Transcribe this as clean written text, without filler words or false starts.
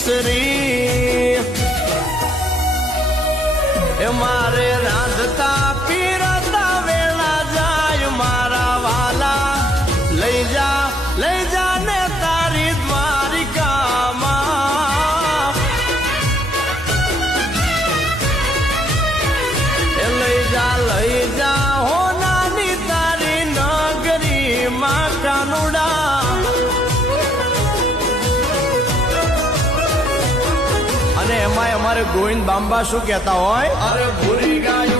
કેસરી એ મારે રાંધતા પીરતા વેળા જાય મારા વાલા લઈ જા ને તારી દ્વારિકામાં એ લઈ જા હો નાની તારી નગરી માં કાનુડા અને એમાંય અમારે ગોવિંદ બાંબા શું કહેતા હોય અરે ભૂરી ગાયો